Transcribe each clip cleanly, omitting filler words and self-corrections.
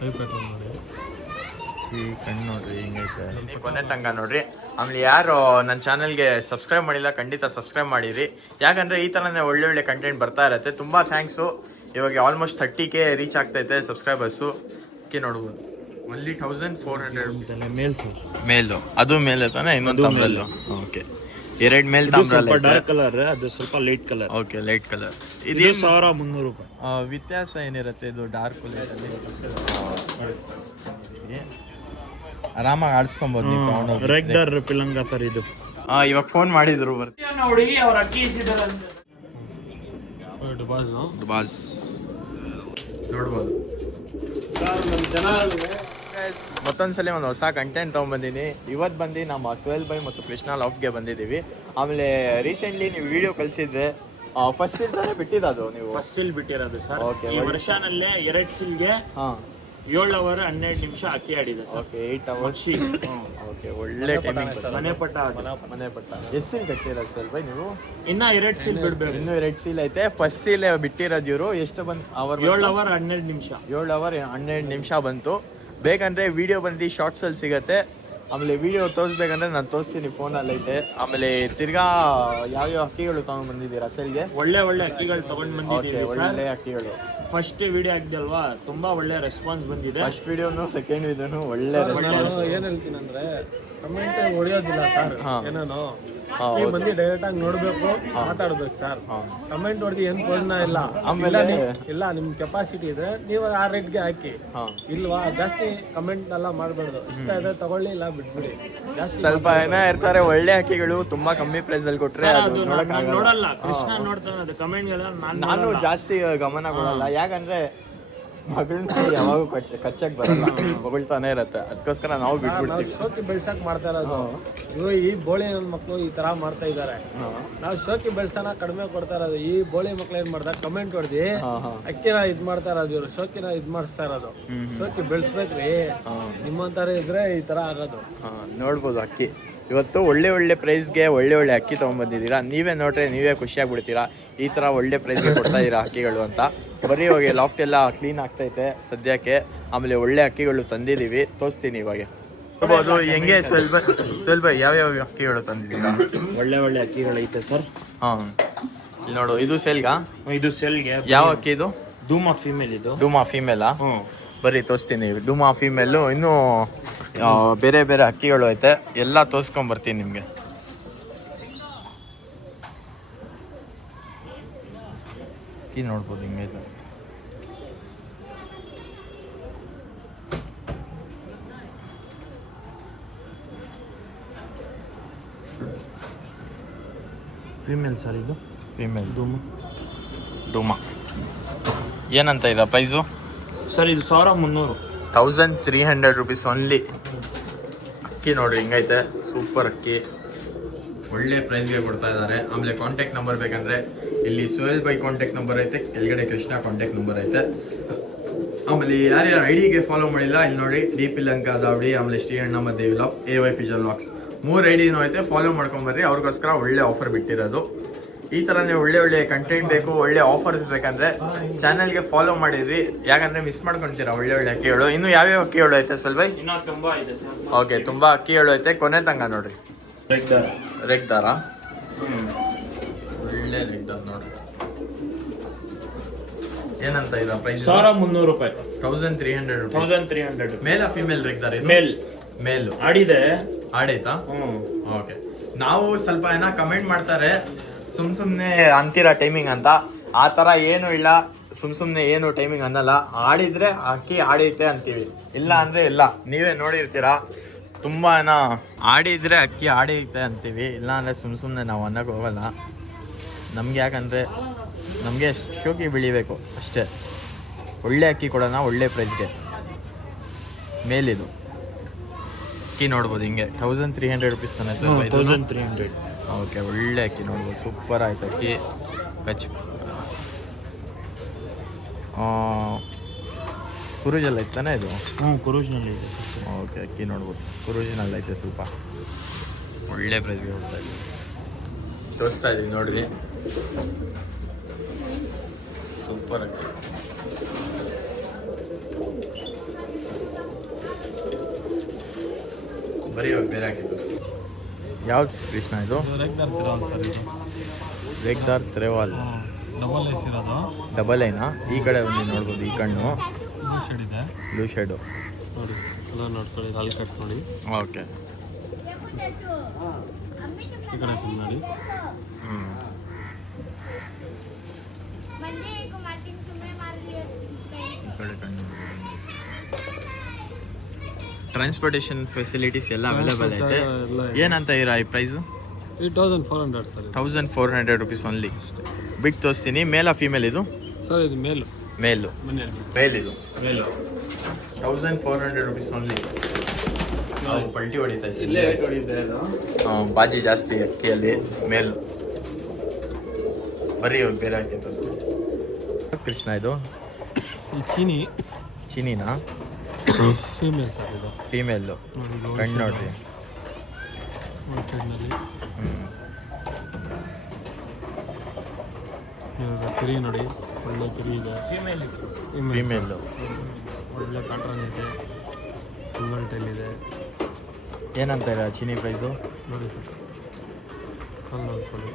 ಈ ಕಣ್ಣು ನೋಡ್ರಿ ಹಿಂಗೈತೆ ಕೊನೆ ತನಕ ನೋಡ್ರಿ. ಆಮೇಲೆ ಯಾರು ನನ್ನ ಚಾನಲ್ಗೆ ಸಬ್ಸ್ಕ್ರೈಬ್ ಮಾಡಿಲ್ಲ ಖಂಡಿತ ಸಬ್ಸ್ಕ್ರೈಬ್ ಮಾಡಿರಿ, ಯಾಕಂದರೆ ಈ ಥರನೇ ಒಳ್ಳೊಳ್ಳೆ ಕಂಟೆಂಟ್ ಬರ್ತಾ ಇರುತ್ತೆ. ತುಂಬ ಥ್ಯಾಂಕ್ಸು. ಇವಾಗ ಆಲ್ಮೋಸ್ಟ್ 30K ರೀಚ್ ಆಗ್ತೈತೆ ಸಬ್ಸ್ಕ್ರೈಬರ್ಸು. ನೋಡ್ಬೋದು ಓನ್ಲಿ 1400 ಮೇಲು. ಅದು ಮೇಲೆ ತಾನೆ ಇನ್ನೊಂದು ತಾಮ್ರಲ್ಲು. ಓಕೆ, 2 ಮೇಲ್ ತಾಮ್ರಲ್ಲ. ಡಾರ್ಕ್ ಕಲರ್, ಅದು ಸ್ವಲ್ಪ light colour. Okay, light colour. ಇದು 1300 ರೂಪಾಯಿ. ವ್ಯತ್ಯಾಸ ಏನಿರುತ್ತೆ ಇದು ಡಾರ್ಕ್ ಲೈಟಲ್ಲಿ? ಆರಾಮಾಗಿ ಆಡಿಸ್ಕೊಬೋದು ನೀವು ತಗೊಂಡೋಗಿ. ರೆಗ್ಯುಲರ್ ಪಿಲಂಗ ಸರ್ ಇದು. ಇವಾಗ ಫೋನ್ ಮಾಡಿದ್ರು ನೋಡಿ, ಅವ್ರ ಅಕ್ಕಿ ಬಾಸ್ ನೋಡ್ಬೋದು. ಮತ್ತೊಂದ್ಸಲಿ ಒಂದು ಹೊಸ ಕಂಟೆಂಟ್ ತೊಗೊಂಬಂದಿನಿ. ಇವತ್ತು ಬಂದು ನಮ್ಮ ಸುಹೇಲ್ ಭಾಯ್ ಮತ್ತು ಕೃಷ್ಣ ಲಾಫ್ಗೆ ಬಂದಿದ್ದೀವಿ. ಆಮೇಲೆ ರೀಸೆಂಟ್ಲಿ ನೀವು ವಿಡಿಯೋ ಕಳಿಸಿದ್ದೆ, ಫಸ್ಟ್ ಸೀಲ್ ತಾನೇ ಬಿಟ್ಟಿದ್ದು ನೀವು? ಫಸ್ಟ್ ಸೀಲ್ ಬಿಟ್ಟಿರೋದು ಸರ್. ಈ ವರ್ಷನಲ್ಲೇ 2 ಸೀಲ್ಗೆ 7 ಅವರ್ 12 ನಿಮಿಷ ಅಕ್ಕಿ ಆಡಿದೆ ಸರ್. Okay, 8 hours. ಓಕೆ, ಒಳ್ಳೆ ಟೈಮಿಂಗ್. ಮನೆ ಪಟ್ಟ ಎಷ್ಟು ಸೀಲ್ ಕಟ್ಟಿರೋದು ಸರ್ ಭಾಯ್ ನೀವು? ಇನ್ನ 2 ಸೀಲ್ ಬಿಡ್ಬೇಕು. ಇನ್ನೂ 2 ಸೀಲ್ ಐತೆ. ಫಸ್ಟ್ ಸೀಲ್ ಬಿಟ್ಟಿರೋದು ಇವರು ಎಷ್ಟು ಬಂತು ಅವರ್? 7 ಅವರ್ 12 ನಿಮಿಷ. 7 ಅವರ್ 12 ನಿಮಿಷ ಬಂತು. ಬೇಕಂದ್ರೆ ವಿಡಿಯೋ ಬಂದು ಶಾರ್ಟ್ಸಲ್ಲಿ ಸಿಗುತ್ತೆ. ಆಮೇಲೆ ವಿಡಿಯೋ ತೋರಿಸ್ಬೇಕಂದ್ರೆ ನಾನು ತೋರಿಸ್ತೀನಿ, ಫೋನಲ್ಲಿ ಐತೆ. ಆಮೇಲೆ ತಿರ್ಗಾ ಯಾವ್ಯಾವ ಅಕ್ಕಿಗಳು ತಗೊಂಡು ಬಂದಿದ್ದೀರಾ ಸರಿಗೆ? ಒಳ್ಳೆ ಅಕ್ಕಿಗಳು ತಗೊಂಡು ಬಂದಿದ್ದೀವಿ. ಒಳ್ಳೆ ಅಕ್ಕಿಗಳು. ಫಸ್ಟ್ ವಿಡಿಯೋ ಆಗಿದಲ್ವಾ, ತುಂಬಾ ಒಳ್ಳೆ ರೆಸ್ಪಾನ್ಸ್ ಬಂದಿದೆ. ಫಸ್ಟ್ ವಿಡಿಯೋನು ಸೆಕೆಂಡ್ ವಿಡಿಯೋನು ಒಳ್ಳೆ ರೆಸ್ಪಾನ್ಸ್. ಏನ್ ಹೇಳ್ತೀನಂದ್ರೆ ಕಮೆಂಟ್ ಹೊಡೆಯೋದಿಲ್ಲ ಸರ್. ಏನೇನೋ ಬಂದು ಡೈರೆಕ್ಟ್ ಆಗಿ ನೋಡ್ಬೇಕು, ಮಾತಾಡ್ಬೇಕು ಸರ್. ಕಮೆಂಟ್ ಹೊಡೆದು ಏನ್ ಪ್ರಯೋಜನ ಇಲ್ಲ. ಆಮೇಲೆ ಇಲ್ಲ, ನಿಮ್ ಕೆಪಾಸಿಟಿ ಇದ್ರೆ ನೀವು ಆ ರೇಟ್ಗೆ ಹಾಕಿ. ಇಲ್ವಾ, ಜಾಸ್ತಿ ಕಮೆಂಟ್ ಎಲ್ಲ ಮಾಡ್ಬಾರ್ದು. ಇಷ್ಟ ಇದೆ ತಗೊಳ್ಳಿ, ಇಲ್ಲ ಬಿಟ್ಬಿಡಿ. ಜಾಸ್ತಿ ಸ್ವಲ್ಪ ಏನೋ ಇರ್ತಾರೆ ಒಳ್ಳೆ ಅಕ್ಕಿಗಳು, ತುಂಬಾ ಕಮ್ಮಿ ಪ್ರೈಸ್ ಅಲ್ಲಿ ಕೊಟ್ರೆ ನೋಡಲ್ಲ. ಕೃಷ್ಣ ನೋಡ್ತಾನೆ ಅದು ಕಮೆಂಟ್. ನಾನು ಜಾಸ್ತಿ ಗಮನ ಕೊಡಲ್ಲ, ಯಾಕಂದ್ರೆ ಮಗಳನ್ನ ಯಾವಾಗ ಕಚ್ಚಕ್ ಬರಲ್ಲ, ಮಗಳ್ತಾನೆ ಇರತ್ತೆ. ಅದಕ್ಕೋಸ್ಕರ ನಾವು ಬಿಟ್ಬಿಡ್ತೀವಿ. ಶೋಕಿ ಬೆಳ್ಸಕ್ ಮಾಡ್ತಾ ಇರೋದು. ಇವರು ಈ ಬೋಳಿ ಮಕ್ಕಳು ಈ ತರ ಮಾಡ್ತಾ ಇದಾರೆ. ನಾವು ಶೋಕಿ ಬೆಳ್ಸನ ಕಡಿಮೆ ಕೊಡ್ತಾ ಇರೋದು. ಈ ಬೋಳಿ ಮಕ್ಳು ಏನ್ ಮಾಡ್ತಾರೆ, ಕಮೆಂಟ್ ಹೊಡೆದಿ ಅಕ್ಕಿನ ಇದ್ ಮಾಡ್ತಾ ಇರೋದು. ಇವ್ರು ಶೋಕಿನ ಇದ್ ಮಾಡಿಸ್ತಾ ಇರೋದು. ಶೋಕಿ ಬೆಳ್ಸ್ಬೇಕ್ರಿ, ನಿಮ್ಮಂತಾರೆ ಇದ್ರೆ ಈ ತರ ಆಗೋದು. ನೋಡ್ಬೋದು ಅಕ್ಕಿ. ಇವತ್ತು ಒಳ್ಳೆ ಪ್ರೈಸ್ಗೆ ಒಳ್ಳೆ ಅಕ್ಕಿ ತೊಗೊಂಡ್ಬಂದಿದ್ದೀರಾ. ನೀವೇ ನೋಡ್ರೆ ನೀವೇ ಖುಷಿಯಾಗ್ಬಿಡ್ತೀರಾ, ಈ ಥರ ಒಳ್ಳೆ ಪ್ರೈಸ್ಗೆ ಕೊಡ್ತಾ ಇದ್ದೀರಾ ಅಕ್ಕಿಗಳು ಅಂತ. ಬರೀ ಇವಾಗ ಲಾಫ್ಟ್ ಎಲ್ಲ ಕ್ಲೀನ್ ಆಗ್ತೈತೆ ಸದ್ಯಕ್ಕೆ. ಆಮೇಲೆ ಒಳ್ಳೆ ಅಕ್ಕಿಗಳು ತಂದಿದ್ದೀವಿ, ತೋರಿಸ್ತೀನಿ ಇವಾಗ. ನೋಡ್ಬೋದು ಹೆಂಗೆ ಸ್ವಲ್ಪ ಯಾವ್ಯಾವ ಅಕ್ಕಿಗಳು ತಂದಿದ್ದೀರಾ? ಒಳ್ಳೆ ಅಕ್ಕಿಗಳೈತೆ ಸರ್. ಇಲ್ಲಿ ನೋಡು, ಇದು ಸೇಲ್ಗಾ? ಇದು ಸೇಲ್ಗೆ. ಯಾವ ಅಕ್ಕಿ ಇದು? ಧೂಮಾ ಫೀಮೇಲ್. ಇದು ಧೂಮಾ ಫೀಮೇಲಾ? ಬರೀ ತೋರಿಸ್ತೀನಿ. ಧೂಮಾ ಫೀಮೇಲು. ಇನ್ನೂ ಬೇರೆ ಅಕ್ಕಿಗಳು ಐತೆ, ಎಲ್ಲ ತೋರಿಸ್ಕೊಂಬರ್ತೀನಿ ನಿಮಗೆ. ಅಕ್ಕಿ ನೋಡ್ಬೋದು ಹಿಂಗೈತೆ. ಫೀಮೇಲ್ ಸರ್ ಇದು. ಫೀಮೇಲ್ ಧೂಮಾ. ಏನಂತ ಇಲ್ಲ ಪ್ರೈಸು ಸರ್? ಇದು 1300. 1300 rupees ಓನ್ಲಿ. ಅಕ್ಕಿ ನೋಡ್ರಿ ಹಿಂಗೈತೆ, ಸೂಪರ್ ಅಕ್ಕಿ, ಒಳ್ಳೆ ಪ್ರೈಸ್ಗೆ ಕೊಡ್ತಾ ಇದ್ದಾರೆ. ಆಮೇಲೆ ಕಾಂಟ್ಯಾಕ್ಟ್ ನಂಬರ್ ಬೇಕಂದರೆ ಇಲ್ಲಿ ಸುಹೇಲ್ ಭಾಯ್ ಕಾಂಟ್ಯಾಕ್ಟ್ ನಂಬರ್ ಐತೆ, ಕೆಳಗಡೆ ಕೃಷ್ಣ ಕಾಂಟ್ಯಾಕ್ಟ್ ನಂಬರ್ ಐತೆ. ಆಮೇಲೆ ಯಾರ್ಯಾರು ಐಡಿಗೆ ಫಾಲೋ ಮಾಡಿಲ್ಲ, ಇಲ್ಲಿ ನೋಡಿ DP ಲಂಕಾ ದಾವಡಿ, ಆಮೇಲೆ ಶ್ರೀಅಣ್ಣ ಮತ್ತು ವಿಲಾಫ್, AY ಪಿಜನ್ ಲಾಕ್ಸ್ 3 ಐಡಿನೂ ಐತೆ. ಫಾಲೋ ಮಾಡ್ಕೊಂಬರ್ರಿ, ಅವ್ರಿಗೋಸ್ಕರ ಒಳ್ಳೆ ಆಫರ್ ಬಿಟ್ಟಿರೋದು. ಈ ಥರನೇ ಒಳ್ಳೆ ಕಂಟೆಂಟ್ ಬೇಕು, ಒಳ್ಳೆ ಆಫರ್ಸ್ ಬೇಕಂದ್ರೆ ಚಾನಲ್ಗೆ ಫಾಲೋ ಮಾಡಿರಿ, ಯಾಕಂದರೆ ಮಿಸ್ ಮಾಡ್ಕೊಳ್ತೀರಾ ಒಳ್ಳೆ ಅಕ್ಕಿಗಳು. ಇನ್ನು ಯಾವ್ಯಾವ ಅಕ್ಕಿಗಳು ಐತೆ ಸ್ವಲ್ಪ? ಓಕೆ, ತುಂಬ ಅಕ್ಕಿಗಳು ಐತೆ. ಕೊನೆ ತಂಗ ನೋಡ್ರಿ. ರೆಗ್ದಾರ ಒಳ್ಳೆ ರೆಗ್ದಾರ್ ನೋಡ್ರಿ. ಏನಂತ ಇಲ್ಲ ಪ್ರೈಸ್? 1300 ರೂಪಾಯಿ. 1300. ಮೇಲ ಫಿಮೇಲ್ ರೆಗ್ದಾರ್? ಮೇಲ್ ಆಡೈತಾ? ಓಕೆ. ನಾವು ಸ್ವಲ್ಪ ಕಮೆಂಟ್ ಮಾಡ್ತಾರೆ, ಸುಮ್ಮನೆ ಅಂತೀರಾ ಟೈಮಿಂಗ್ ಅಂತ. ಆ ಥರ ಏನೂ ಇಲ್ಲ, ಸುಮ್ಮನೆ ಏನು ಟೈಮಿಂಗ್ ಅನ್ನಲ್ಲ. ಆಡಿದ್ರೆ ಅಕ್ಕಿ ಆಡೈತೆ ಅಂತೀವಿ, ಇಲ್ಲ ಅಂದರೆ ಇಲ್ಲ. ನೀವೇ ನೋಡಿರ್ತೀರಾ, ತುಂಬ ಆಡಿದ್ರೆ ಅಕ್ಕಿ ಆಡೈತೆ ಅಂತೀವಿ, ಇಲ್ಲ ಅಂದರೆ ಸುಮ್ಮನೆ ನಾವು ಅನ್ನಕ್ಕೆ ಹೋಗಲ್ಲ. ನಮ್ಗೆ ಯಾಕಂದರೆ ನಮಗೆ ಶೋಕಿ ಬೆಳಿಬೇಕು ಅಷ್ಟೇ. ಒಳ್ಳೆ ಅಕ್ಕಿ ಕೊಡೋಣ ಒಳ್ಳೆ ಪ್ರೈಸ್ಗೆ. ಮೇಲಿದು ಅಕ್ಕಿ ನೋಡ್ಬೋದು ಹಿಂಗೆ 1300 rupees ತಾನೆ ಸರ್? 1300. ಓಕೆ, ಒಳ್ಳೆ ಅಕ್ಕಿ ನೋಡ್ಬೋದು, ಸೂಪರ್ ಆಯ್ತು ಅಕ್ಕಿ. ಕುರುಜಲ್ಲಿ ಐತೆ ತಾನೆ ಇದು? ಕುರುಜ್ನಲ್ಲಿ ಇದೆ. ಓಕೆ, ಅಕ್ಕಿ ನೋಡ್ಬೋದು, ಕುರುಜಿನಲ್ಲಿ ಐತೆ. ಸ್ವಲ್ಪ ಒಳ್ಳೆ ಪ್ರೈಸ್ಗೆ ಹೋಗ್ತಾ ಇದ್ದೀವಿ, ತೋರಿಸ್ತಾ ಇದ್ದೀವಿ ನೋಡ್ರಿ. ಸೂಪರ್ ಅಕ್ಕಿ. ಬರೀ ಇವಾಗ ಬೇರೆ ಹಾಕಿ ತೋರಿಸ್ತೀನಿ. ಯಾವ್ದು ಕೃಷ್ಣ ಇದು? ರೇಗ್ದಾರ್ ತಿರೋಲ್ ಸರ್ ಇದು. ರೇಗ್ದಾರ್ ತ್ರೆವಾಲ್ ಡಬಲ್ ಐಸ್ ಇರೋದು. ಡಬಲ್ ಐನಾ? ಈ ಕಡೆ ಬಂದು ನೋಡ್ಬೋದು, ಈ ಕಣ್ಣು ಬ್ಲೂ ಶೇಡ್ ಇದೆ. ಬ್ಲೂ ಶೇಡು ನೋಡಿ ಎಲ್ಲ ನೋಡ್ಕೊಳ್ಳಿ, ಅಲ್ಲಿ ಕಟ್ ನೋಡಿ. ಓಕೆ. ಈ ಕಡೆ ನೋಡಿ. ಟ್ರಾನ್ಸ್ಪೋರ್ಟೇಷನ್ ಫೆಸಿಲಿಟೀಸ್ ಎಲ್ಲ ಅವೈಲೇಬಲ್ ಐತೆ. ಏನಂತ ಇರೋ ಈ ಪ್ರೈಸು? 3400 ಸರ್. 1400 rupees only. ಬಿಟ್ಟು ತೋರಿಸ್ತೀನಿ. ಮೇಲಾ ಫೀಮೇಲ್ ಇದು? ಸರ್ ಇದು ಮೇಲು. ಮೇಲು. ಮೇಲ್ ಇದು ಮೇಲು 1400 ರುಪೀಸ್ ಓನ್ಲಿ. ಪಲ್ಟಿ ಹೊಡಿತಾ ಇಲ್ಲೇ ಹೊಡಿತಾ ಇದು. ಬಾಜಿ ಜಾಸ್ತಿ ಅಕ್ಕಿಯಲ್ಲಿ. ಮೇಲು ಬರೀ ಇವಾಗ ಬೇರೆ ಹಾಕಿ ತೋರಿಸ್ತೀನಿ. ಕೃಷ್ಣ ಇದು ಈ ಚೀನಿನಾ? ಫೀಮೇಲ್ ಸರ್ ಇದು. ಫೀಮೇಲು. ಕಣ್ಣು ನೋಡ್ರಿ. ಕಿರಿ ನೋಡಿ, ಒಳ್ಳೆ ಕಿರಿ ಇದೆ. ಫೀಮೇಲು. ಒಳ್ಳೆ ಪ್ಯಾಟ್ರನ್ ಇದೆ, ಸಿಂಗಲ್ ಟೈಲ್ ಇದೆ. ಏನಂತ ಇರೋ ಚೀನಿ ಪ್ರೈಸು? ನೋಡಿ ಸರ್, ಕಲ್ಲು ನೋಡ್ಕೊಳ್ಳಿ.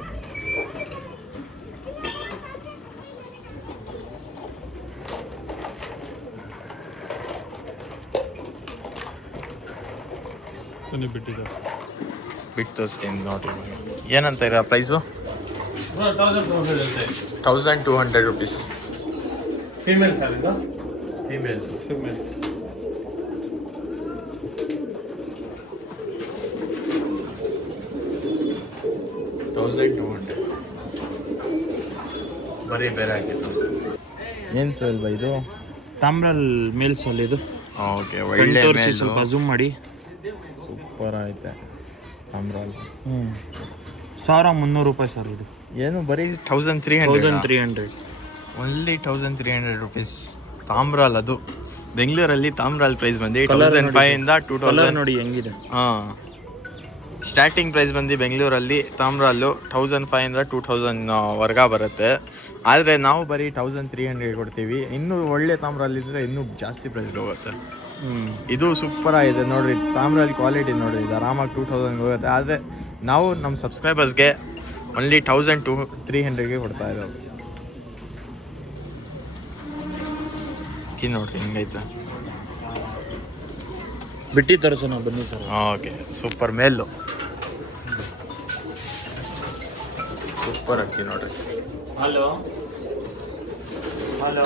ಬಿಟ್ಟು ತೋರಿಸ್ತೀನಿ ನೋಡ್ರಿ. ಏನಂತ ಇರೋ ಪ್ರೈಸು? 1200 ರುಪೀಸ್. ಫೀಮೇಲ್ ಸರ್ ಇದು. ಫೀಮೇಲ್. 1200 ಬರೀ ಬೇರೆ ಹಾಕಿತ್ತು. ಏನು ಸರ್ ಇದು? ತಾಮ್ರಲ್ ಮೇಲ್ಸ್ ಅಲ್ಲಿ ಇದು. ಓಕೆ, ಒಳ್ಳೆ ತೋರಿಸಿ ಸ್ವಲ್ಪ ಜೂಮ್ ಮಾಡಿ. ಸೂಪರ್ ಐತೆ ತಾಮ್ರಾಲ್. 1300 ರೂಪಾಯಿ ಸರ್ ಇದು. ಏನು ಬರೀ 1300? Only 1300 rupees. ತಾಮ್ರಾಲ್ ಅದು ಬೆಂಗಳೂರಲ್ಲಿ. ತಾಮ್ರಾಲ್ ಪ್ರೈಸ್ ಬಂದು 1500 ಇಂದ 2000 ನೋಡಿ ಹೆಂಗಿದೆ. ಹಾಂ, ಸ್ಟಾರ್ಟಿಂಗ್ ಪ್ರೈಸ್ ಬಂದು ಬೆಂಗಳೂರಲ್ಲಿ ತಾಮ್ರಾಲು 1500 ಇಂದ 2000 ವರ್ಗ ಬರುತ್ತೆ. ಆದರೆ ನಾವು ಬರೀ 1300 ಕೊಡ್ತೀವಿ. ಇನ್ನೂ ಒಳ್ಳೆ ತಾಮ್ರಾಲಿದ್ದರೆ ಇನ್ನೂ ಜಾಸ್ತಿ ಪ್ರೈಸ್ ಹೋಗುತ್ತೆ. ಇದು ಸೂಪರ್ ಆಗಿದೆ ನೋಡ್ರಿ. ತಾಮ್ರಾಲ್ ಕ್ವಾಲಿಟಿ ನೋಡ್ರಿ, ಇದು ಆರಾಮಾಗಿ 2000 ಹೋಗುತ್ತೆ. ಆದರೆ ನಾವು ನಮ್ಮ ಸಬ್ಸ್ಕ್ರೈಬರ್ಸ್ಗೆ ಓನ್ಲಿ 1300ಗೆ ಕೊಡ್ತಾ ಇರೋದು. ನೋಡ್ರಿ ಹಿಂಗೈತೆ. ಬಿಟ್ಟು ತರಿಸೋಣ ಬನ್ನಿ ಸರ್. ಓಕೆ, ಸೂಪರ್ ಮೇಲು. ಸೂಪರ್ ಅಕ್ಕಿ ನೋಡ್ರಿ. ಹಲೋ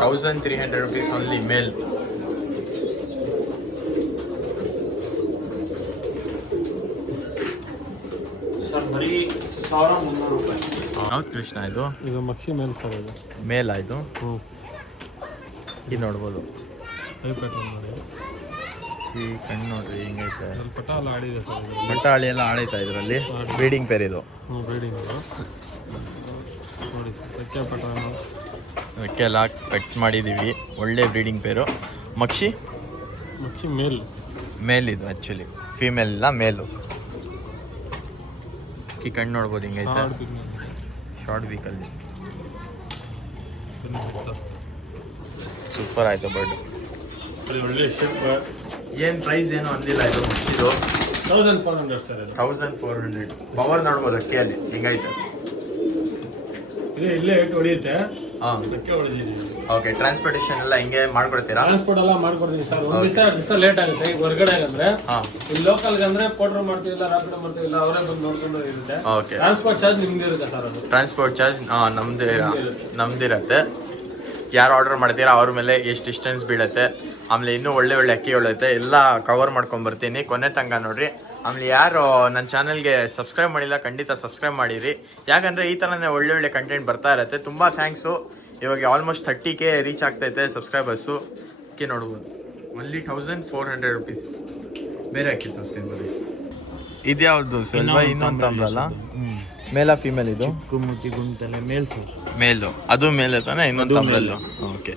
1300 ರುಪೀಸ್ ಓನ್ಲಿ ಮೇಲ್. ಸರ್ ಬರೀ 1300 ರೂಪಾಯಿ. ಯಾವ್ದು ಕೃಷ್ಣ ಇದು? ಇದು ಮಕ್ಷಿ ಮೇಲ್ ಸರ್ ಇದು. ಮೇಲ್ ಆಯಿತು. ಇದು ನೋಡ್ಬೋದು. ಈ ಕಣ್ಣು ನೋಡ್ರಿ ಹಿಂಗೈತೆ. ಪಟ ಎಲ್ಲ ಆಡಿದೆ ಸರ್. ಬಟ್ಟಾಳಿ ಎಲ್ಲ ಆಡೈತಾ ಇದರಲ್ಲಿ. ಬ್ರೀಡಿಂಗ್ ಪೇರ್ ಇದು. ಬ್ರೀಡಿಂಗ್ ನೋಡಿ, ರೆಕ್ಕೆ ಪಟಾನು ರೆಕ್ಕೆ ಎಲ್ಲ ಕಟ್ ಮಾಡಿದ್ದೀವಿ. ಒಳ್ಳೆ ಬ್ರೀಡಿಂಗ್ ಪೇರು. ಮಕ್ಷಿ ಮೇಲ್ ಇದು ಆ್ಯಕ್ಚುಲಿ. ಫೀಮೇಲ್ ಇಲ್ಲ, ಮೇಲು. ಈ ಕಣ್ಣು ನೋಡ್ಬೋದು ಹಿಂಗೈತೆ. ಶಾರ್ಟ್ ವೀಕಲ್ಲಿ ಸೂಪರ್ ಆಯಿತು ಬರ್ಡ್. ಒಳ್ಳೆ ಶೇಪ್. ಏನು ಪ್ರೈಸ್ ಏನು ಅಂದಿಲ್ಲ ಇದು ಮಕ್ಷಿದು. 1400 ಸರ್ ಇದು. 1400. ಪವರ್ ನೋಡ್ಬೋದು ಅಕ್ಕಿಯಲ್ಲಿ ಹಿಂಗೈತೆ. ಇಲ್ಲೇ ಇಟ್ಟು ಹೊಡೆಯುತ್ತೆ. ಹಾಂ, ರೆಕ್ಕೆ ಹೊಡೆದಿದ್ದೀವಿ. ಓಕೆ, ಟ್ರಾನ್ಸ್ಪೋರ್ಟೇಷನ್ ಎಲ್ಲ ಹಿಂಗೆ ಮಾಡ್ಕೊಡ್ತೀರಾ? ಟ್ರಾನ್ಸ್ಪೋರ್ಟ್ ಎಲ್ಲ ಮಾಡ್ಕೊಡ್ತೀವಿ ಸರ್. ಒಂದು ದಿವಸ ಲೇಟ್ ಆಗುತ್ತೆ. ಈಗ ಹೊರಗಡೆ ಅಂದ್ರೆ ಇಲ್ಲಿ ಲೋಕಲ್ಗೆ ಅಂದ್ರೆ ಪೋಟ್ರ್ ಮಾಡ್ತೀವಿ, ಇಲ್ಲ ರಾಪಿಡ್ ಮಾಡ್ತೀವಿ, ಇಲ್ಲ ಅವರೇ ಬಂದು ನೋಡ್ಕೊಂಡು ಇರುತ್ತೆ. ಓಕೆ, ಟ್ರಾನ್ಸ್ಪೋರ್ಟ್ ಚಾರ್ಜ್ ನಿಮ್ದು ಇರುತ್ತೆ ಸರ್. ಅದು ಟ್ರಾನ್ಸ್ಪೋರ್ಟ್ ಚಾರ್ಜ್ ನಮ್ದಿರತ್ತೆ. ಯಾರು ಆರ್ಡರ್ ಮಾಡ್ತೀರಾ ಅವ್ರ ಮೇಲೆ ಎಷ್ಟು ಡಿಸ್ಟೆನ್ಸ್ ಬೀಳುತ್ತೆ. ಆಮೇಲೆ ಇನ್ನೂ ಒಳ್ಳೆ ಅಕ್ಕಿ ಒಳ್ಳೆತೆ ಎಲ್ಲ ಕವರ್ ಮಾಡ್ಕೊಂಬರ್ತೀನಿ. ಕೊನೆ ತನಕ ನೋಡ್ರಿ. ಆಮೇಲೆ ಯಾರು ನನ್ನ ಚಾನಲ್ಗೆ ಸಬ್ಸ್ಕ್ರೈಬ್ ಮಾಡಿಲ್ಲ ಖಂಡಿತ ಸಬ್ಸ್ಕ್ರೈಬ್ ಮಾಡಿರಿ. ಯಾಕಂದರೆ ಈ ಥರನೇ ಒಳ್ಳೆ ಕಂಟೆಂಟ್ ಬರ್ತಾ ಇರುತ್ತೆ. ತುಂಬ ಥ್ಯಾಂಕ್ಸು. ಇವಾಗ ಆಲ್ಮೋಸ್ಟ್ 30K ರೀಚ್ ಆಗ್ತೈತೆ ಸಬ್ಸ್ಕ್ರೈಬರ್ಸು. ಅಕ್ಕಿ ನೋಡ್ಬೋದು. Only 1400 rupees. ಬೇರೆ ಅಕ್ಕಿ ತೋರಿಸ್ತೀನಿ ಬರೀ. ಇದ್ಯಾವುದು ಸ್ವಲ್ಪ ಇನ್ನೊಂದು ತಾಮ್ರಲ್ಲ? ಮೇಲ ಫೀಮೇಲ್ ಇದು? ಕುಮ್ಮುತಿ ಗುಂತಲೆ ಮೇಲ್ ಸರ್. ಮೇಲು. ಅದು ಮೇಲೆ ತಾನೆ ಇನ್ನೊಂದು ತಾಮ್ರಲ್ಲು? ಓಕೆ,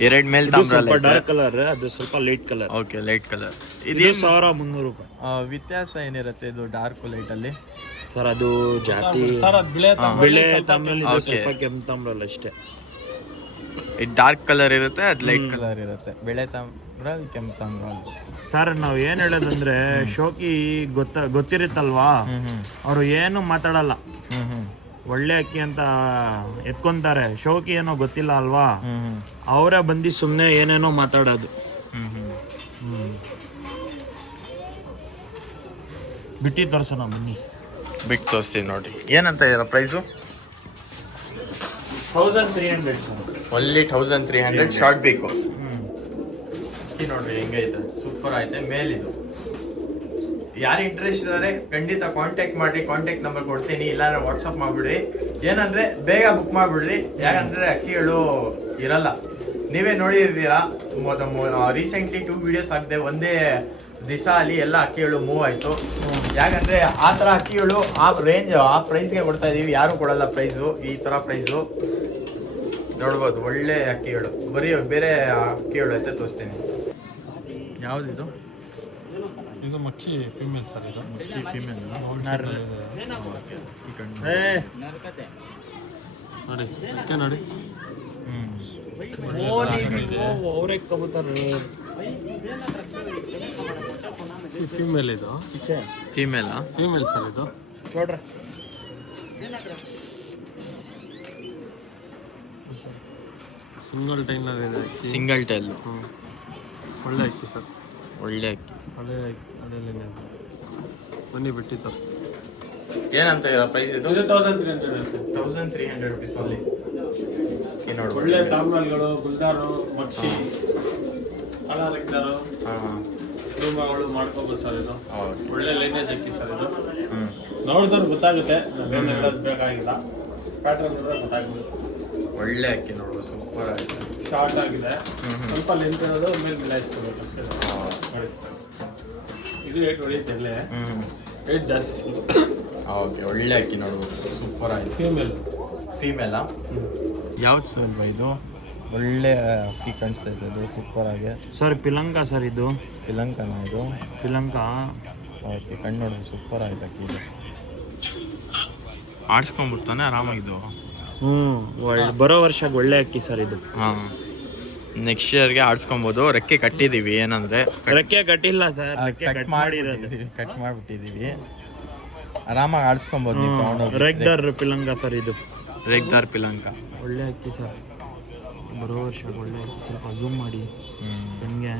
2 ಮೇಲ್ ತಾಮ್ರಲ್ಲ. ಡಾರ್ಕ್ ಕಲರ್, ಅದು ಸ್ವಲ್ಪ light colour. Okay, light colour. ಇದು 1300 ರೂಪಾಯಿ. ವ್ಯತ್ಯಾಸ ಏನಿರುತ್ತೆ ಇದು ಡಾರ್ಕ್ ಲೈಟಲ್ಲಿ? ಸರ್ ಅದು ಜಾತಿ ಬಿಳೆ ತಾಮ್ರಲ್ಲಿ, ಸ್ವಲ್ಪ ಕೆಂಪು ತಾಮ್ರಲ್ಲ ಅಷ್ಟೇ. ಇದು ಡಾರ್ಕ್ ಕಲರ್ ಇರುತ್ತೆ, ಅದು ಲೈಟ್ ಕಲರ್ ಇರುತ್ತೆ. ಸರ್ ನಾವು ಏನು ಹೇಳೋದಂದ್ರೆ ಶೋಕಿ ಗೊತ್ತಿರುತ್ತಲ್ವಾ, ಅವರು ಏನು ಮಾತಾಡಲ್ಲ, ಒಳ್ಳೆ ಅಕ್ಕಿ ಅಂತ ಎತ್ಕೊಂತಾರೆ. ಶೋಕಿ ಏನೋ ಗೊತ್ತಿಲ್ಲ ಅಲ್ವಾ, ಅವರೇ ಬಂದು ಸುಮ್ಮನೆ ಏನೇನೋ ಮಾತಾಡೋದು. ಬಿಟ್ಟು ತೋರ್ಸೋಣ ಬನ್ನಿ. ಬಿಟ್ಟು ತೋರಿಸ್ತೀನಿ ನೋಡಿ. ಏನಂತ ಇದರ ಪ್ರೈಸು? 1300 ಸರ್. ಒನ್ಲಿ 1300 ಶಾರ್ಟ್ ಬೇಕು. ನೋಡ್ರಿ ಹೆಂಗೈತೆ, ಸೂಪರ್ ಐತೆ. ಮೇಲಿದು ಯಾರು ಇಂಟ್ರೆಸ್ಟ್ ಇದ್ದಾರೆ ಖಂಡಿತ ಕಾಂಟ್ಯಾಕ್ಟ್ ಮಾಡ್ರಿ. ಕಾಂಟ್ಯಾಕ್ಟ್ ನಂಬರ್ ಕೊಡ್ತೀನಿ, ಇಲ್ಲಾಂದ್ರೆ ವಾಟ್ಸಪ್ ಮಾಡ್ಬಿಡ್ರಿ. ಏನಂದ್ರೆ ಬೇಗ ಬುಕ್ ಮಾಡ್ಬಿಡ್ರಿ, ಯಾಕಂದ್ರೆ ಅಕ್ಕಿಗಳು ಇರಲ್ಲ. ನೀವೇ ನೋಡಿರ್ತೀರಾ, ರೀಸೆಂಟ್ಲಿ 2 ವಿಡಿಯೋಸ್ ಹಾಕಿದೆ, ಒಂದೇ ದಿವಸ ಅಲ್ಲಿ ಎಲ್ಲ ಅಕ್ಕಿಗಳು ಮೂವ್ ಆಯಿತು. ಯಾಕಂದರೆ ಆ ಥರ ಅಕ್ಕಿಗಳು ಆ ರೇಂಜ್ ಆ ಪ್ರೈಸ್ಗೆ ಕೊಡ್ತಾ ಇದೀವಿ. ಯಾರು ಕೊಡಲ್ಲ ಪ್ರೈಸು, ಈ ಥರ ಪ್ರೈಸು ನೋಡ್ಬೋದು. ಒಳ್ಳೆ ಅಕ್ಕಿಗಳು, ಬರೀ ಬೇರೆ ಅಕ್ಕಿಗಳು ಐತೆ, ತೋರಿಸ್ತೀನಿ. ಯಾವುದಿದು? ಇದು ಮಕ್ಷಿ ಫೀಮೇಲ್ ಸರ್. ಇದು ಮಕ್ಷಿ ಫೀಮೇಲ್ ನೋಡಿ, ಅಕ್ಕೆ ನೋಡಿ. ಅವರೇ ಕಬೂತಾರೆ. ಫೀಮೇಲ್ ಇದು, ಫೀಮೇಲಾ? ಫೀಮೇಲ್ ಸರ್ ಇದು. ನೋಡ್ರಿ ಸಿಂಗಲ್ ಟೈನಲ್ಲಿ ಇದೆ. Single tile. ಒಳ್ಳೆ ಅಕ್ಕಿ ಸರ್, ಒಳ್ಳೆ ಅಕ್ಕಿ. ಅದೇ ಬನ್ನಿ ಬಿಟ್ಟು ತೋರಿಸ್ತೀನಿ. ಏನಂತ ಇರೋ ಪ್ರೈಸ್ ಇದು? 1300 ರುಪೀಸ್ ಓನ್ಲಿ. ನೋಡಿ, ಒಳ್ಳೆ ತಾಮ್ರಾಲ್ಗಳು, ಗುಲ್ದಾರು, ಮಕ್ಷಿ, ಅಲಾರಕ್ದಾರು, ಕುಟುಂಬಗಳು ಮಾಡ್ಕೋಬೋದು ಸರ್. ಇದು ಒಳ್ಳೆ ಲೈನೇಜ್ ಅಕ್ಕಿ ಸರ್. ಇದು ನೋಡಿದ್ರೆ ಗೊತ್ತಾಗುತ್ತೆ, ನಾವೇನು ಹೇಳೋದು ಬೇಕಾಗಿಲ್ಲ. ಪ್ಯಾಟ್ರನ್ ನೋಡಿದ್ರೆ ಗೊತ್ತಾಗುತ್ತೆ. ಒಳ್ಳೆ ಅಕ್ಕಿ ನೋಡುವ, ಸೂಪರ್ ಆಗಿದೆ. ಶಾರ್ಟ್ ಆಗಿದೆ, ಸ್ವಲ್ಪ ಲೆಂತ್ ಇರೋದು ಮೇಲೆ ಮಿಲಾಯಿಸ್ಕೋಬೇಕು ಅಷ್ಟೇ. ನೋಡಿ, ಇದು ರೇಟ್ ಹೊಡೆಯುತ್ತೆ, ಇಲ್ಲೇ ರೇಟ್ ಜಾಸ್ತಿ ಸಿಗುತ್ತೆ. ಓಕೆ, ಒಳ್ಳೆ ಅಕ್ಕಿ ನೋಡ್ಬೋದು, ಸೂಪರ್ ಆಗಿದೆ. ಫೀಮೇಲಾ? ಯಾವ್ದು ಸರ್ ಇದು? ಒಳ್ಳೆ ಅಕ್ಕಿ ಕಾಣಿಸ್ತಾ ಇದೆ, ಅದು ಸೂಪರ್ ಆಗಿ. ಸರ್ ಪಿಲಂಕ ಸರ್ ಇದು. ಪಿಲಂಕನ ಇದು? ಪಿಲಂಕ. ಓಕೆ, ಕಣ್ಣು ನೋಡೋದು ಸೂಪರ್ ಆಗಿದೆ ಅಕ್ಕಿ ಇದು. ಆಡಿಸ್ಕೊಂಡ್ಬಿಡ್ತಾನೆ ಆರಾಮಾಗಿದ್ದು. ಬರೋ ವರ್ಷಕ್ಕೆ ಒಳ್ಳೆ ಅಕ್ಕಿ ಸರ್ ಇದು. ಹಾಂ, ನೆಕ್ಸ್ಟ್ ಇಯರ್ಗೆ ಆಡಿಸ್ಕೊಬೋದು. ರೆಕ್ಕೆ ಕಟ್ಟಿದ್ದೀವಿ, ಏನಂದರೆ ರೆಕ್ಕೆ ಕಟ್ಟಿಲ್ಲ ಸರ್, ಕಟ್ ಮಾಡಿಬಿಟ್ಟಿದ್ದೀವಿ. ಆರಾಮಾಗಿ ಆಡಿಸ್ಕೊಬೋದು ನೀವು ತೊಗೊಂಡೋಗಿ. ರೆಗ್ದಾರ್ ಪಿಲಂಕ ಸರ್ ಇದು. ರೇಗ್ದಾರ್ ಪಿಲಂಕ ಒಳ್ಳೆ ಅಕ್ಕಿ ಸರ್, ಬರೋ ವರ್ಷ ಒಳ್ಳೆ ಅಕ್ಕಿ. ಸ್ವಲ್ಪ ಝೂಮ್ ಮಾಡಿ ಹೆಂಗೆ.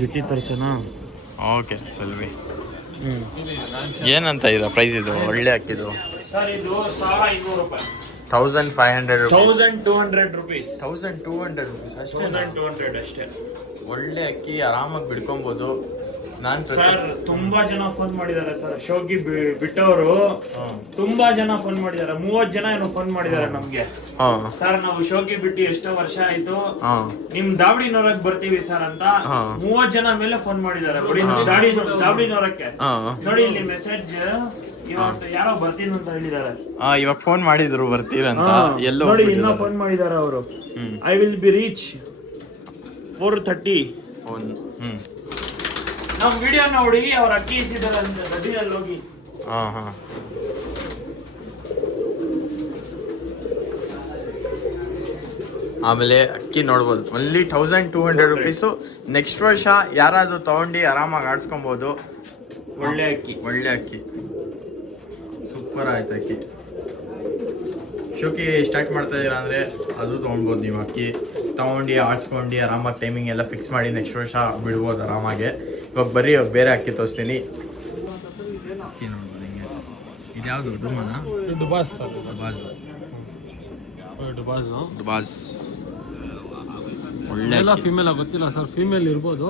ಬಿಟ್ಟು ತೋರಿಸೋಣ? ಓಕೆ ಸಲ್ವಿ. ಏನಂತ ಇದೆ ಪ್ರೈಸ್ ಇದು? ಒಳ್ಳೆ ಅಕ್ಕಿದು ಸರ್ ಇದು 1200 ರೂಪಾಯಿ. 1500 ರುಪೀಸ್. 1200 ರುಪೀಸ್. 1200 ರುಪೀಸ್ ಅಷ್ಟೇ. 1200 ಅಷ್ಟೇ. ಒಳ್ಳೆ ಅಕ್ಕಿ, ಆರಾಮಾಗಿ ಬಿಡ್ಕೊಬೋದು. ಸರ್ ತುಂಬಾ ಜನ ಫೋನ್ ಮಾಡಿದ್ದಾರೆ ಸರ್, ಶೋಕಿ ಬಿಟ್ಟವರು ತುಂಬಾ ಜನ ಫೋನ್ ಮಾಡಿದ್ದಾರೆ. 30 ಜನ ಏನೋ ಫೋನ್ ಮಾಡಿದ್ದಾರೆ ನಮ್ಗೆ. ಸರ್ ನಾವು ಶೋಕಿ ಬಿಟ್ಟು ಎಷ್ಟೋ ವರ್ಷ ಆಯ್ತು, ನಿಮ್ ದಾವಡಿನವರಕ್ಕೆ ಬರ್ತೀವಿ ಸರ್ ಅಂತ 30 ಜನ ಮೇಲೆ ಫೋನ್ ಮಾಡಿದ್ದಾರೆ. ದಾವಡಿನವರಕ್ಕೆ ನೋಡಿ, ಇಲ್ಲಿ ಮೆಸೇಜ್ ಇವತ್ತು ಯಾರೋ ಬರ್ತೀನಿ ಅಂತ ಹೇಳಿದ್ದಾರೆ. ಇವಾಗ ಫೋನ್ ಮಾಡಿದ್ರು ಬರ್ತೀರಂತ. ಎಲ್ಲೋ ನೋಡಿ, ಇನ್ನ ಫೋನ್ ಮಾಡಿದ್ದಾರೆ ಅವರು. I will be reach 4:30. ನಮ್ ವಿಡಿಯೋ ನೋಡಿ ಅವ್ರ ಅಕ್ಕಿ ಇಸಿದಾರೆ ಅಂತ ಗಡ್ಡಿಯಲ್ಲಿ ಹೋಗಿ. ಆಮೇಲೆ ಅಕ್ಕಿ ನೋಡ್ಬೋದು, ಒನ್ಲಿ 1200 ರುಪೀಸು. ನೆಕ್ಸ್ಟ್ ವರ್ಷ ಯಾರಾದ್ರೂ ತಗೊಂಡು ಆರಾಮಾಗಿ ಆಡಿಸ್ಕೊಬೋದು. ಒಳ್ಳೆ ಅಕ್ಕಿ, ಒಳ್ಳೆ ಅಕ್ಕಿ, ಸೂಪರ್ ಆಯ್ತು ಅಕ್ಕಿ. ಶೋಕಿ ಸ್ಟಾರ್ಟ್ ಮಾಡ್ತಾ ಇದ್ದೀರಾ ಅಂದರೆ ಅದು ತೊಗೊಳ್ಬೋದು ನೀವು. ಅಕ್ಕಿ ತೊಗೊಂಡು ಆಡಿಸ್ಕೊಂಡು ಆರಾಮಾಗಿ ಟೈಮಿಂಗ್ ಎಲ್ಲ ಫಿಕ್ಸ್ ಮಾಡಿ ನೆಕ್ಸ್ಟ್ ವರ್ಷ ಬಿಡ್ಬೋದು ಆರಾಮಾಗೆ. ಇವಾಗ ಬರೀ ಬೇರೆ ಅಕ್ಕಿ ತೋರಿಸ್ತೀನಿ. ಅಕ್ಕಿ ನೋಡ್ಬೋದು ಹಿಂಗೆ. ಇದ್ಯಾವುದು? ಡುಮನ? ಡುಬಾಸ್ ಸರ್. ಡುಬಾಸ್ ಒಳ್ಳೆ ಎಲ್ಲ ಫೀಮೇಲ್ ಗೊತ್ತಿಲ್ಲ ಸರ್. ಫೀಮೇಲ್ ಇರ್ಬೋದು.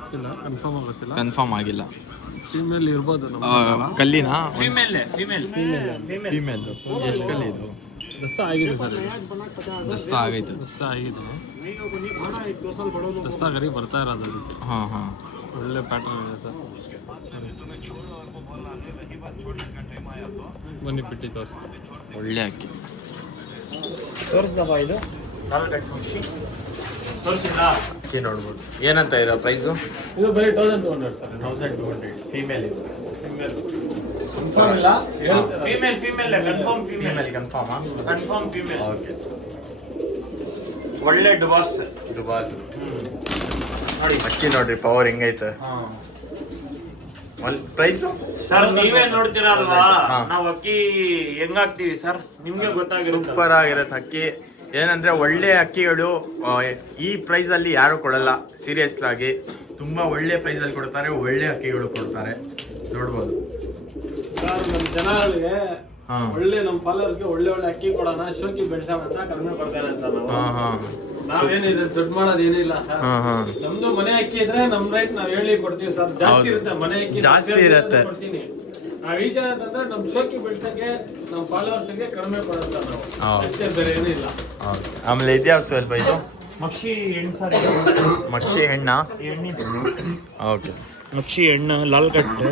ಗೊತ್ತಿಲ್ಲ, ಕನ್ಫರ್ಮ್ ಆಗುತ್ತಿಲ್ಲ, ಕನ್ಫರ್ಮ್ ಆಗಿಲ್ಲ. ಫೀಮೇಲ್ ಇರ್ಬೋದು. ಕಲ್ಲಿನ ಫೀಮೇಲ್. ಎಷ್ಟು ಕಲ್ಲಿ ಇದು? ದಸ್ತ ಆಗಿದೆ ಸರ್. ದಸ್ತ ಆಗೈತೆ. ದಸ್ತ ಆಗಿದೆ. ದಸ್ತ ಗರಿ ಬರ್ತಾ ಇರೋದು. ಒಳ್ಳೆ ಪ್ಯಾಟರ್ನ್ ಇದೆ ಸರ್. ಬನ್ನಿ ಬಿಟ್ಟು ತೋರಿಸ್ತಾರೆ. ಒಳ್ಳೆ ಅಕ್ಕಿ ತೋರಿಸ್ದಪ್ಪ. ಇದು 4 ಮುಗಿಸಿ ತೋರಿಸಿಲ್ಲ. ಅಕ್ಕಿ ನೋಡ್ಬೋದು. ಏನಂತ ಇರೋ ಪ್ರೈಸು? ಇದು ಬರೀ 1200 ಸರ್. 1200. ಫೀಮೇಲ್ ಇದು? ಫೀಮೇಲ್ ಕನ್ಫರ್ಮ್ ಇಲ್ಲ. Female confirm. ಕನ್ಫರ್ಮ್. ಓಕೆ. ಒಳ್ಳೆ ಡುಬಾಸ್. ದುಬಾಸು ನೋಡಿ ಅಕ್ಕಿ ನೋಡ್ರಿ ಪವರ್ ಹೆಂಗೈತೆ. ಪ್ರೈಸು ಸರ್ ನೀವೇ ನೋಡ್ತೀರಲ್ವಾ ಹಾ. ನಾವ್ ಅಕ್ಕಿ ಹೆಂಗಾಗ್ತೀವಿ ಸರ್, ನಿಮ್ಗೆ ಗೊತ್ತಾಗಿರುತ್ತೆ. ಸೂಪರ್ ಆಗಿರತ್ತೆ ಅಕ್ಕಿ. ಏನಂದ್ರೆ ಒಳ್ಳೆ ಅಕ್ಕಿಗಳು ಈ ಪ್ರೈಸ್ ಅಲ್ಲಿ ಯಾರು ಕೊಡಲ್ಲ. ಸೀರಿಯಸ್ ಆಗಿ ತುಂಬಾ ಒಳ್ಳೆ ಪ್ರೈಸ್ ಅಲ್ಲಿ ಕೊಡ್ತಾರೆ, ಒಳ್ಳೆ ಅಕ್ಕಿಗಳು ಕೊಡ್ತಾರೆ. ನೋಡ್ಬೋದು. ಸರ್ ನಮ್ಮ ಜನಗಳಿಗೆ ಹಾ. ಒಳ್ಳೆ ನಮ್ಮ ಫಾಲೋವರ್ಸ್ಗೆ ಒಳ್ಳೆ ಒಳ್ಳೆ ಅಕ್ಕಿ ಕೊಡೋಣ, ಶೋಕಿ ಬೆಳ್ಸೋಣ ಅಂತ ಕಡಿಮೆ ಕೊಡ್ತಾರೆ ಸರ್ ನಾವು. ಹಾ ಹಾ ನಾವೇನಿದೆ ದುಡ್ಡು ಮಾಡೋದು ಏನಿಲ್ಲ ಸರ್. ಹಾ ಹಾ ನಮ್ದು ಮನೆ ಅಕ್ಕಿ ಇದ್ರೆ ನಮ್ ರೈಟ್ ನಾವ್ ಹೇಳಿ ಕೊಡ್ತೀವಿ ಸರ್. ಜಾಸ್ತಿ ಹೌದು. ಇರುತ್ತೆ ಮನೆ ಅಕ್ಕಿ, ಜಾಸ್ತಿ ಇರುತ್ತೆ. ಕೊಡ್ತೀನಿ. ನಾವ್ ಈ ಜನ ಅಂತಂದ್ರೆ ನಮ್ ಶೋಕಿ ಬೆಳ್ಸಕ್ಕೆ ನಮ್ ಫಾಲೋವರ್ಸ್ಗೆ ಕಡಿಮೆ ಕೊಡೋದು ಸರ್ ನಾವು. ಹೌದು. ಅಷ್ಟೇ, ಬೇರೆ ಏನಿಲ್ಲ. ಹೌದು. ಆಮೇಲೆ ಇದ್ಯಾವ ಸ್ವಲ್ಪ ಇದು ಮಕ್ಷಿ ಹೆಣ್ಣು ಸರ್, ಮಕ್ಷಿ ಹೆಣ್ಣ. ಎಣ್ಣೆ ಓಕೆ. ಮಕ್ಷಿ ಹೆಣ್ಣು ಲಾಲ್ ಕಟ್.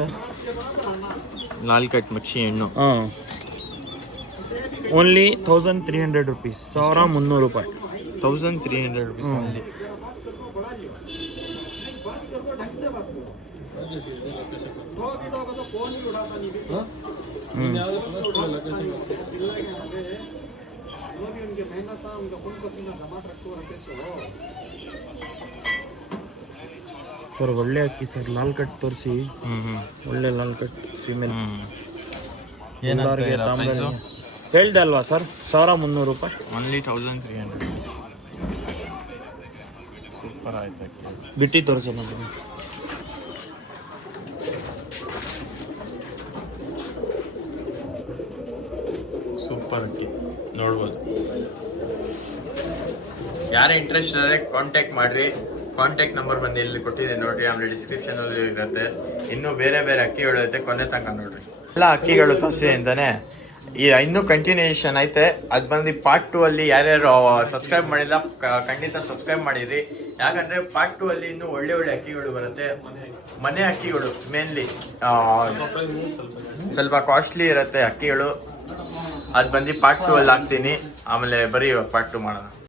ಲಾಲ್ ಕಟ್ ಮಕ್ಷಿ ಹೆಣ್ಣು. ಓನ್ಲಿ 1300 ರುಪೀಸ್, 1300 ರೂಪಾಯಿ. 1300 rupees only. ಸರ್ ಒಳ್ಳೆ ಅಕ್ಕಿ ಸರ್, ಲಾಲ್ ಕಟ್ ತೋರಿಸಿ. ಒಳ್ಳೆ ಲಾಲ್ ಕಟ್ ಫಿಮೇಲ್. ಹೇಳ್ದೆ ಅಲ್ವಾ ಸರ್, 1300 ರೂಪಾಯಿ. Only 1300 rupees. ಸೂಪರ್ ಆಯ್ತು ಅಕ್ಕಿ. ಬಿಟ್ಟಿ ತೋರಿಸೋಣ. ಸೂಪರ್ ಅಕ್ಕಿ ನೋಡ್ಬೋದು. ಯಾರೇ ಇಂಟ್ರೆಸ್ಟ್ ಇದ್ದಾರೆ ಕಾಂಟ್ಯಾಕ್ಟ್ ಮಾಡ್ರಿ. ಕಾಂಟ್ಯಾಕ್ಟ್ ನಂಬರ್ ಬಂದು ಇಲ್ಲಿ ಕೊಟ್ಟಿದೆ ನೋಡ್ರಿ, ಆಮೇಲೆ ಡಿಸ್ಕ್ರಿಪ್ಷನ್ ಅಲ್ಲಿ ಇರುತ್ತೆ. ಇನ್ನೂ ಬೇರೆ ಬೇರೆ ಅಕ್ಕಿಗಳು ಐತೆ, ಕೊನೆ ತನಕ ನೋಡ್ರಿ. ಎಲ್ಲ ಅಕ್ಕಿಗಳು ತೋರಿಸಿದಿಂದಾನೆ ಇನ್ನೂ ಕಂಟಿನ್ಯೂಯೇಷನ್ ಐತೆ. ಅದು ಬಂದು ಪಾರ್ಟ್ 2 ಅಲ್ಲಿ ಯಾರ್ಯಾರು ಸಬ್ಸ್ಕ್ರೈಬ್ ಮಾಡಿಲ್ಲ ಖಂಡಿತ ಸಬ್ಸ್ಕ್ರೈಬ್ ಮಾಡಿರಿ. ಯಾಕಂದ್ರೆ ಪಾರ್ಟ್ 2 ಅಲ್ಲಿ ಇನ್ನೂ ಒಳ್ಳೆ ಒಳ್ಳೆ ಅಕ್ಕಿಗಳು ಬರುತ್ತೆ. ಮನೆ ಅಕ್ಕಿಗಳು ಮೇನ್ಲಿ ಸ್ವಲ್ಪ ಕಾಸ್ಟ್ಲಿ ಇರುತ್ತೆ ಅಕ್ಕಿಗಳು. ಅದು ಬಂದು ಪಾರ್ಟ್ 2 ಅಲ್ಲಿ ಹಾಕ್ತೀನಿ. ಆಮೇಲೆ ಬರೀ ಪಾರ್ಟ್ 2 ಮಾಡೋಣ.